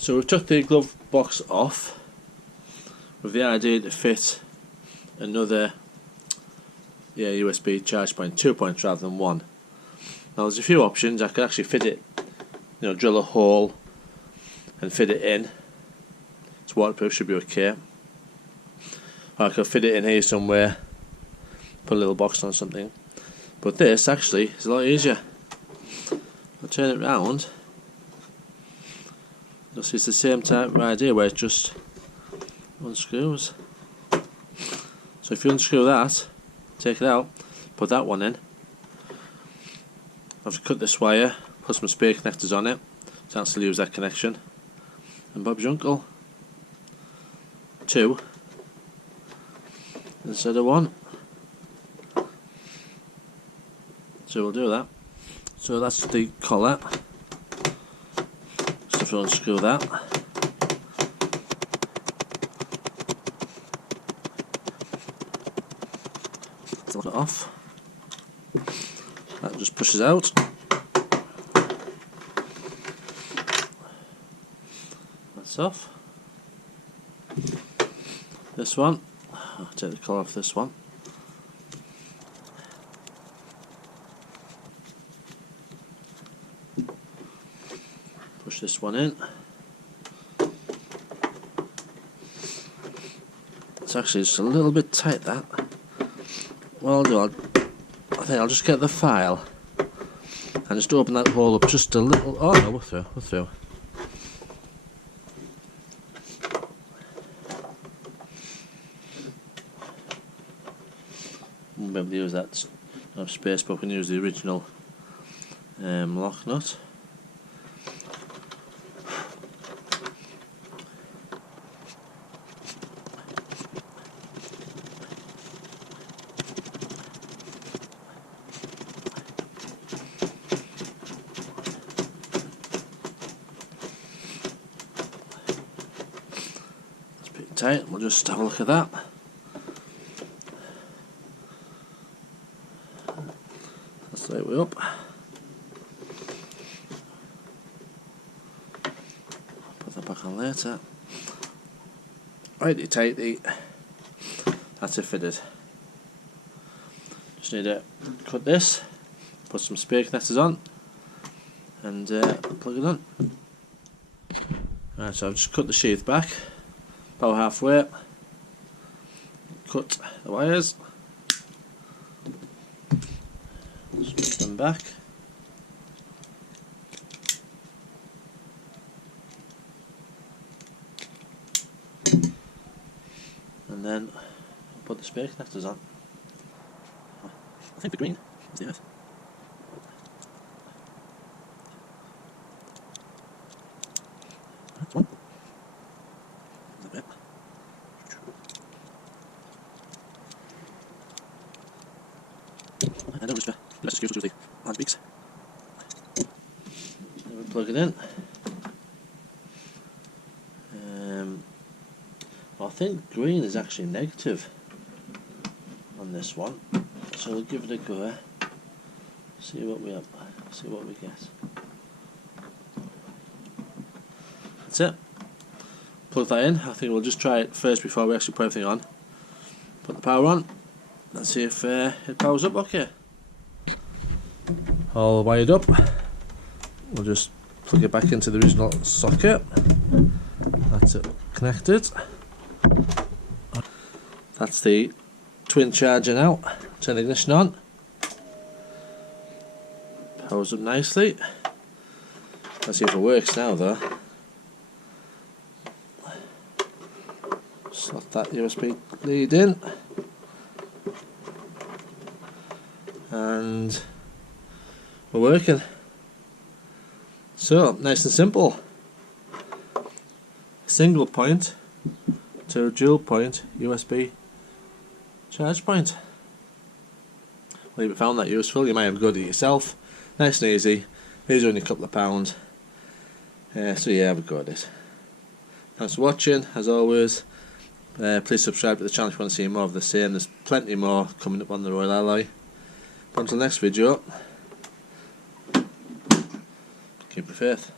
So we've took the glove box off with the idea to fit another USB charge point, 2 points rather than one. Now there's a few options. I could actually fit it, drill a hole and fit it in. It's waterproof, should be okay. Or I could fit it in here somewhere, put a little box on something. But this actually is a lot easier. I'll turn it round. You'll see it's the same type of idea where it just unscrews. So if you unscrew that, take it out, put that one in. I've cut this wire, put some spare connectors on it, so I'll still use that connection. And Bob's your uncle. 2 instead of 1. So we'll do that. So that's the collar. So if we unscrew that, take it off. That just pushes out. That's off. This one, I'll take the collar off this one. Push this one in. It's actually just a little bit tight, that. What I'll do, I think I'll just get the file and just open that hole up just a little. Oh no, we're through, we're through. Won't be able to use that space, but we can use the original lock nut. Tight. We'll just have a look at that. That's the right way up. Put that back on later. Righty tighty. That's it fitted. Just need to cut this, put some spare connectors on, and plug it on. Right, so I've just cut the sheath back. About halfway, cut the wires, just put them back, and then I'll put the spare connectors on. I think the green is the earth. That's one. And then just let's just use the hand beaks. Then we plug it in. I think green is actually negative on this one, so we'll give it a go. See what we have. See what we get. That's it. Plug that in. I think we'll just try it first before we actually put everything on. Put the power on. Let's see if it powers up okay. All wired up. We'll just plug it back into the original socket. That's it connected. That's the twin charger now. Turn the ignition on. Powers up nicely. Let's see if it works now though. Slot that USB lead in. And we're working. So, nice and simple. Single point to dual point USB charge point. Well, if you found that useful, you might have a go at it yourself. Nice and easy. These are only a couple of pounds. So yeah, have a go at it. Thanks for watching, as always. Please subscribe to the channel if you want to see more of the same. There's plenty more coming up on the Royal Alloy. But until next video, keep the faith.